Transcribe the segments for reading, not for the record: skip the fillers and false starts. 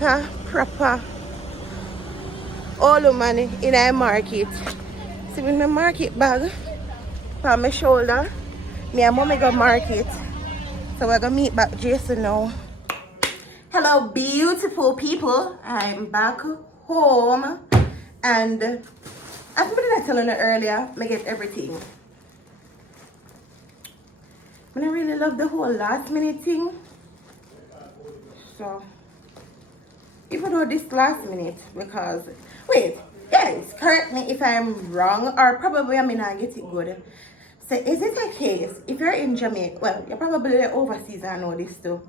like a proper old woman in a market. See with my market bag on my shoulder. Me and mommy go market. So we're gonna meet back Jason now. Hello beautiful people. I'm back home and as I was telling you earlier, I get everything. I really love the whole last minute thing. So even though this last minute, because wait, guys, correct me if I'm wrong, or probably I may not get it good. So is it a case if you're in Jamaica? Well, you're probably overseas, I know this too.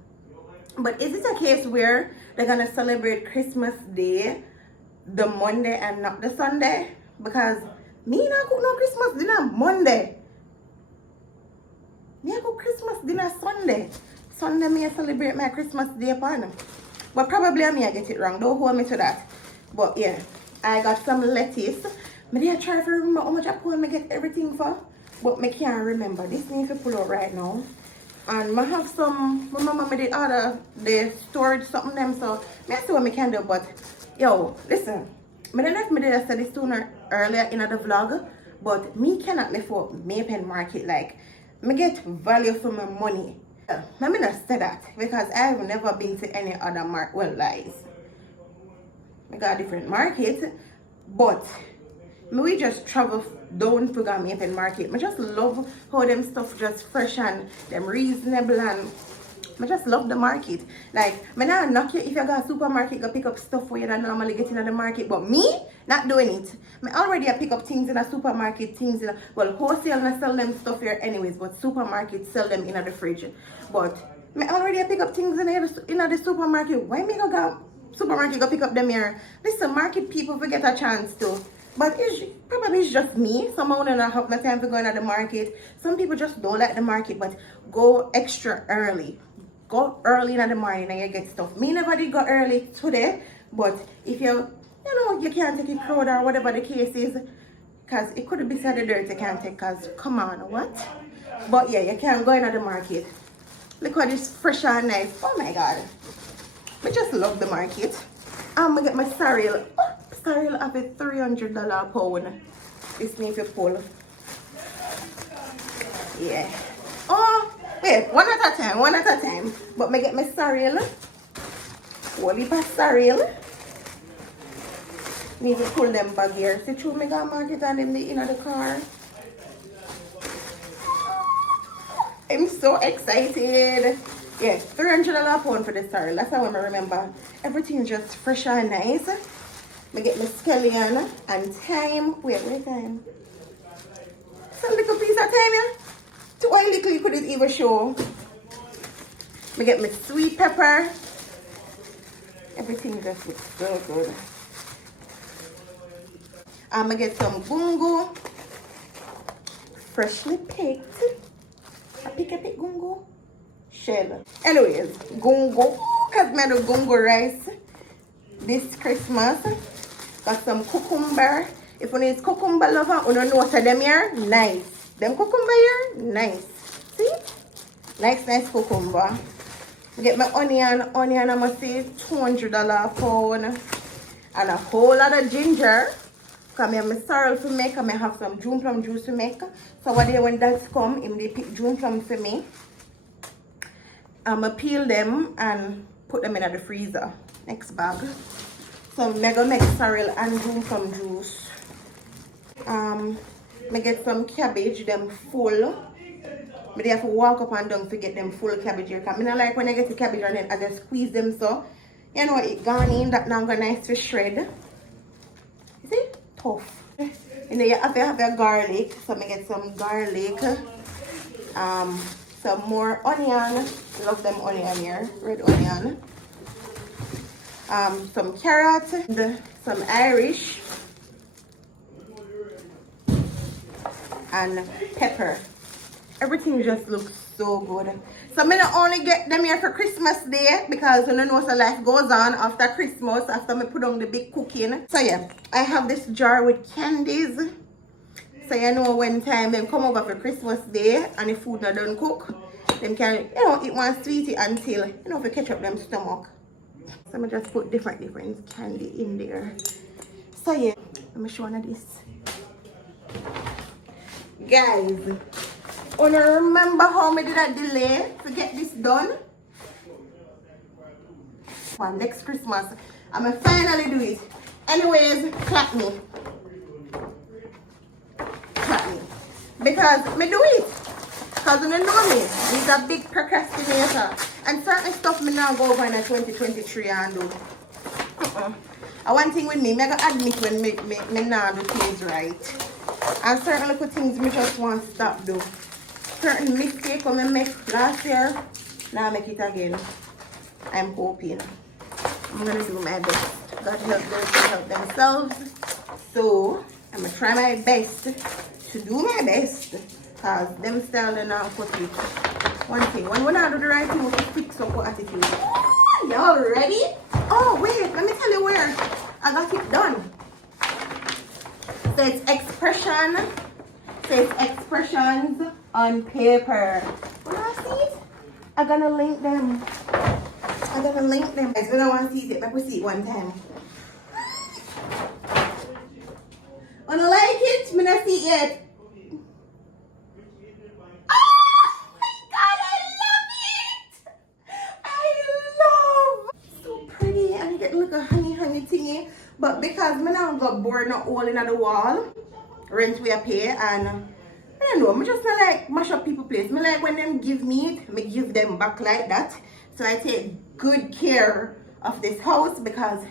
But is it a case where they're gonna celebrate Christmas Day the Monday and not the Sunday? Because me not cook no Christmas dinner Monday. Me I cook Christmas dinner Sunday. Sunday me I celebrate my Christmas Day upon. But probably I may get it wrong. Don't hold me to that. But yeah, I got some lettuce. Maybe I try to remember how much I put and I get everything for. But I can't remember. This needs to pull out right now. And I have some, my mama did order the storage something them, so I see what I can do. But yo, listen, I don't know if I did say this sooner earlier in the vlog, but me cannot live for Maypen Market. Like, I get value for my money. Let me not say that because I've never been to any other market. Well, lies. I got a different market, but we just travel down to Maypen Market. I just love how them stuff just fresh and them reasonable, and I just love the market. Like, I not knock you if you got a supermarket go pick up stuff where you don't normally get in the market, but me not doing it. I already pick up things in a supermarket, things in a, well, wholesale and sell them stuff here anyways, but supermarkets sell them in the fridge. But I already pick up things in the supermarket. Why me go supermarket go pick up them here? Listen, market people will get a chance to. But it's just me. Some of them don't have no time to go into the market. Some people just don't like the market, but go extra early. Go early in the morning and you get stuff. Me never did go early today, but if you can't take a crowd or whatever the case is, because it could be said the dirt you can't take, because come on, what? But yeah, you can go into the market. Look how this fresh and nice. Oh my god. I just love the market. I'm gonna get my cereal. Cereal have a $300 pound. This needs to pull. Yeah. Oh, wait, one at a time. But I get my cereal. Whole heap of cereal. Need to pull them back here. See through me go market and in the car. I'm so excited. Yeah, $300 pound for the cereal. That's how I remember. Everything just fresh and nice. I get my scallion and thyme. Wait time? Some little piece of thyme, yeah? To one little you couldn't even show. I get my sweet pepper. Everything just looks so good. I get some gungo. Freshly picked. I pick gungo. Shell. Anyways, gungo. Because I do gungo rice this Christmas. Got some cucumber. If you need cucumber lover, you don't know what them here. Nice. Them cucumber here, nice. See? Nice cucumber. Get my onion. Onion I must say $200 pound. And a whole lot of ginger. Because I have my sorrel to make. And I have some June plum juice to make. So one day when that's come, they pick June plum for me. I'm going to peel them and put them in the freezer. Next bag. So I'm gonna make sorrel and June plum juice. I get some cabbage, them full. But they have to walk up and down to get them full cabbage here. Because I don't like when I get the cabbage and then I just squeeze them so. You know, it gone in, that now go nice to shred. You see? Tough. And then you have to have your garlic. So I get some garlic. Some more onion. Love them onion here. Red onion. Some carrot, some Irish, and pepper. Everything just looks so good. So I'm not only get them here for Christmas Day because you know so life goes on after Christmas, after I put on the big cooking. So yeah, I have this jar with candies. So you know when time them come over for Christmas Day and the food not done cook, them can eat one sweetie until if you catch up them stomach. So I'm just put different candy in there. So yeah, let me show you this. Guys, wanna remember how I did a delay to get this done? Well, next Christmas, I'm gonna finally do it. Anyways, clap me. Clap me. Because me do it. Because you know me, he's a big procrastinator. And certain stuff me now go over in 2023 and do. One thing with me, I gotta admit when me now do things right. And certain little things me just want to stop do. Certain mistake when I make last year, now I make it again. I'm hoping. I'm gonna do my best. God help those who help themselves. So I'm gonna try my best to do my best. Cause them style and now put it. One thing, when I do the right thing, we can fix up our attitude. Y'all ready? Oh wait, let me tell you where I got it done. So it's expression. So it's expressions on paper. When I see it, I'm gonna link them. I'm gonna link them. Guys, we don't want to see it. Let me see it one time. Wanna like it? Me not see it yet. Look a honey thingy, but because me now got bored not all in the wall, rent we pay, and I don't know, me just not like mash up people place. Me like when them give me it, me give them back like that. So I take good care of this house because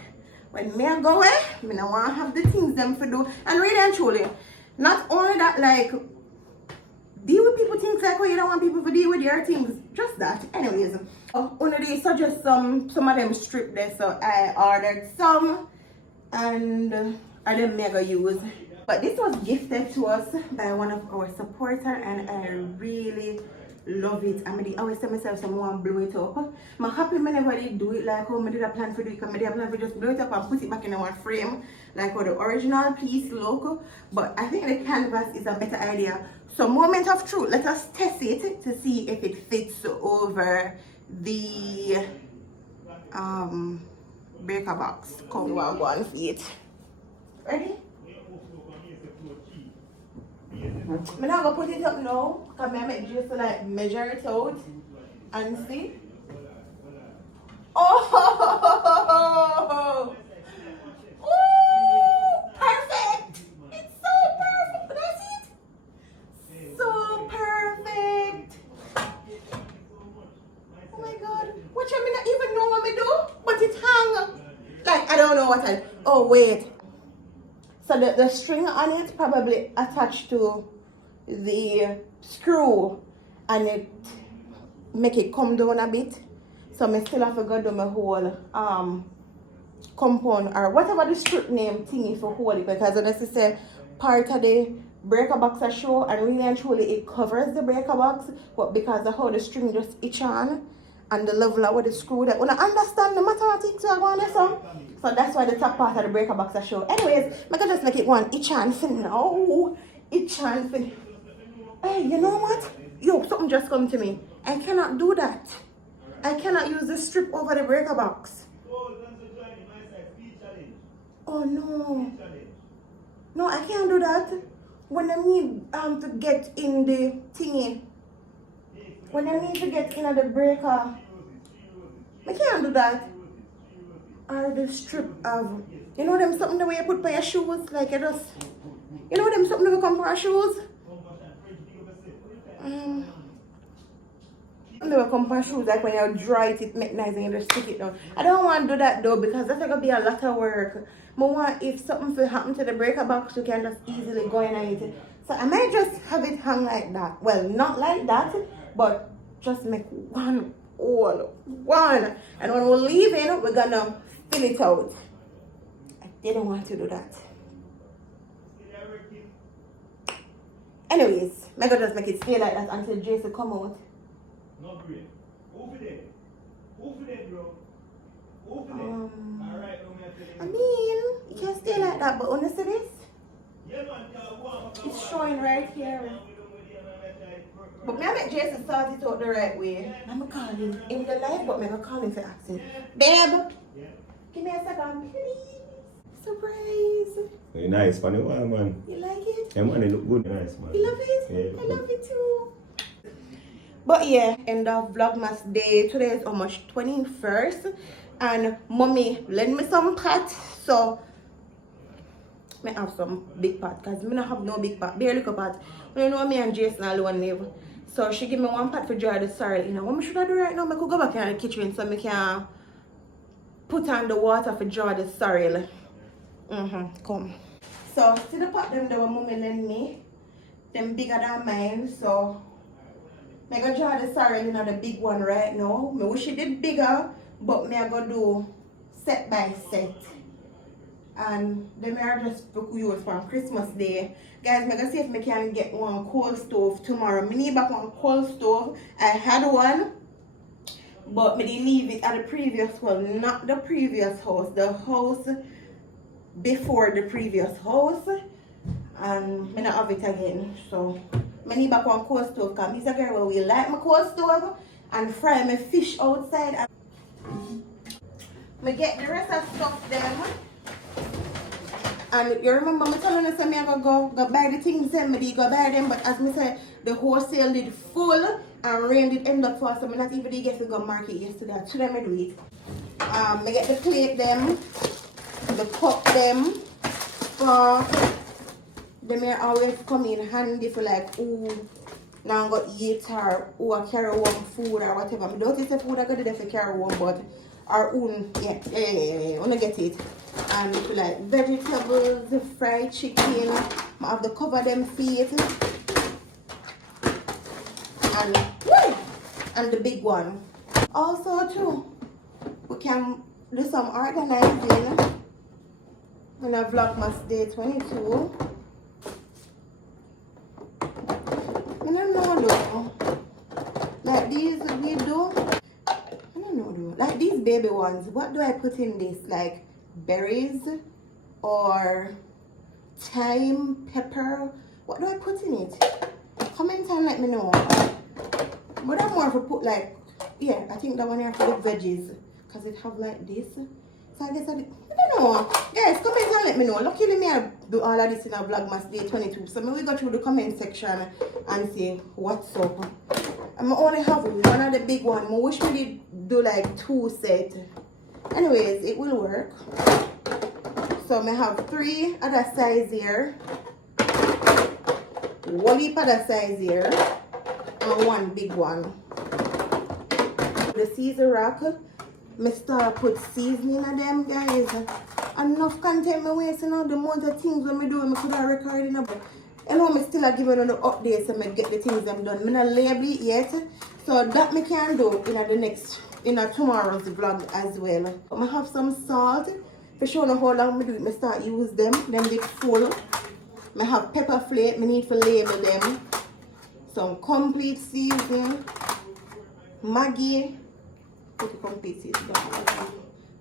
when me I go away, me not want to have the things them for do. And really and truly, not only that, like deal with people things like you don't want people to deal with your things, just that. Anyways, one of these suggest some of them strip there, so I ordered some and I them mega use. But this was gifted to us by one of our supporters and I really love it. I always tell myself someone blow it up. I'm happy whenever they do it like how I did a plan for do it, because I did a plan for just blow it up and put it back in one frame like how the original piece look. But I think the canvas is a better idea. So moment of truth, let us test it to see if it fits over the breaker box. Come on, go on feet. Ready? I'm not gonna put it up now because I make just like measure it out and see. Oh! Ooh, perfect! It's so perfect. That's it. So perfect. Oh my god. Watch, I not even know what I do, but it hang. Like I don't know what I. Oh wait. So the string on it probably attached to the screw and it make it come down a bit. So I still have to go do my whole compound or whatever the strip name thingy for hold it, because as I say part of the breaker box I show and really and truly it covers the breaker box, but because of how the string just itch on and the level of where the screw that when I understand the mathematics are going on. So that's why the top part of the breaker box I show. Anyways, I can just make it one itch on for now. Itch on for. Hey, you know what? Yo, something just come to me. I cannot do that. I cannot use the strip over the breaker box. Oh no. No, I can't do that. When I need to get in the thingy. When I need to get in the breaker. I can't do that. Or the strip of, you know them something the way you put by your shoes, like you just, you know them something that come for your shoes? They will come for shoes, like when you dry it make nice and you just stick it down. I don't want to do that though because that's going to be a lot of work. But want if something will happen to the breaker box, you can just easily go in and it. So I might just have it hung like that. Well, not like that, but just make one hole. One. And when we're leaving, we're going to fill it out. I didn't want to do that. Anyways, I'm going to just make it stay like that until Jason come out. No great. Over there. Over there, bro. Over there. Alright, I mean, you can stay like that, but honestly this? Yeah, man, it's showing right here. But I make Jason sort it out the right way. I'm calling in the live, but I'm calling to ask him. Babe, Give me a second, please. Surprise. Very nice, funny one, man. You like it? Yeah, man, it look good. Nice, man. You love it? Yeah, I love it too. But yeah, end of Vlogmas day. Today is almost 21st. And mommy lend me some pot. So, I have some big pot. Because I don't have no big pot. Barely a pot. You know me and Jason alone live. So she give me one pot for dry the sorrel. You know what should I do right now? I could go back in the kitchen so I can put on the water for dry the sorrel. Come. So see the pot them that mommy lend me. Them bigger than mine. So I go dry the sorrel in the big one right now. I wish it did bigger, but I go do set by set. And then I just use from Christmas Day. Guys, I'm gonna see if I can get one coal stove tomorrow. I need back one coal stove. I had one, but I didn't leave it at the previous one, not the previous house, the house before the previous house. And I don't have it again. So I need back one coal stove because I'm a girl where we like my coal stove and fry my fish outside. I get the rest of stuff them. And you remember me telling us that I go buy the things and I go buy them, but as I said, the wholesale did full and rain did end up for us, so I not even get to go market yesterday. Should I do it? I get the plate them, the cup them, they may always come in handy for like, now I got eat or I carry one food or whatever. I don't eat the food I got there for carry one, but our own, yeah, I wanna get it. And like vegetables, fried chicken, I have to cover them feet. And the big one. Also too, we can do some organizing on a Vlogmas day 22. I don't know though. Like these we do. I don't know though. Like these baby ones, what do I put in this? Like berries or thyme, pepper? What do I put in it? Comment and let me know. But I'm more for put like, yeah, I think that one here for the veggies because it have like this. So I guess I don't know. Guys, comment and let me know. Luckily me I do all of this in a Vlogmas day 22. So maybe we go through the comment section and see what's up. I only have one of the big one. I wish we did do like 2 sets. Anyways, it will work. So I have 3 other size here, 1 heap other size here, and 1 big one. The Caesar rack, I start put seasoning on them, guys. Enough content me wasting on the amount of things when I do, I could have recorded in. I know I'm still giving on the updates and I get the things I'm done. I'm not label it yet, so that I can do in tomorrow's vlog as well. I have some salt. For sure how long I do it, I start use them. Then they full. I have pepper flake, I need to label them. Some complete seasoning. Maggi. Put the complete seasoning.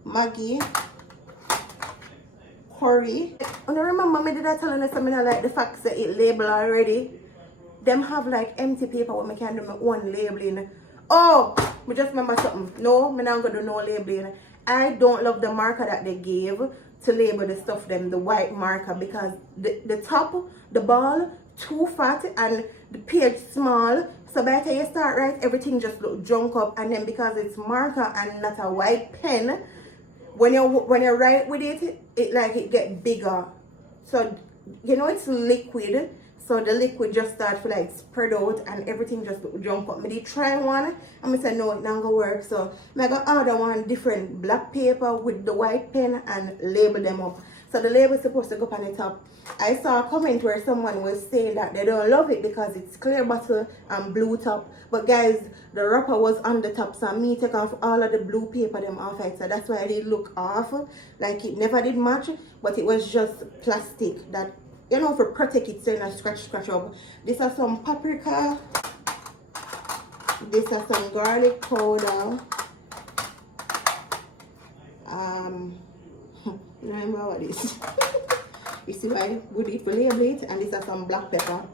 Maggi. Curry. And I remember me did I telling us something like the fact that it labeled already. Them have like empty paper where I can do my own labeling. Oh, I just remember something. No, I'm not going to do no labeling. I don't love the marker that they gave to label the stuff them, the white marker, because the top, the ball, too fat and the page small. So by the time you start write, everything just look junk up, and then because it's marker and not a white pen, when you write with it, it get bigger. So you know it's liquid. So the liquid just start to like spread out and everything just jump up. I did try one and I said no, it not gonna work. So I got order one different black paper with the white pen and label them up. So the label is supposed to go up on the top. I saw a comment where someone was saying that they don't love it because it's clear bottle and blue top. But guys, the wrapper was on the top, so me take off all of the blue paper them off it. So that's why I did look off. Like it never did match, but it was just plastic that, you know, for protect it so you not scratch up. This is some paprika. This is some garlic powder. Remember what this? You see why we did for label it, and this is some black pepper.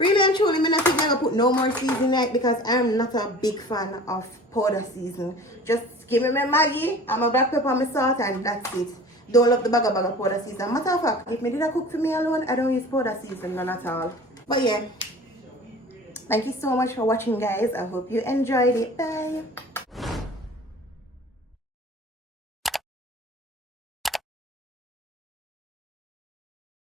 Really and truly, I'm not even gonna put no more seasoning in it because I'm not a big fan of powder seasoning. Just give me my Maggi and my black pepper and my salt and that's it. Don't love the bag of powder seasoning. Matter of fact, if me did a cook for me alone, I don't use powder seasoning, none at all. But yeah, thank you so much for watching, guys. I hope you enjoyed it. Bye.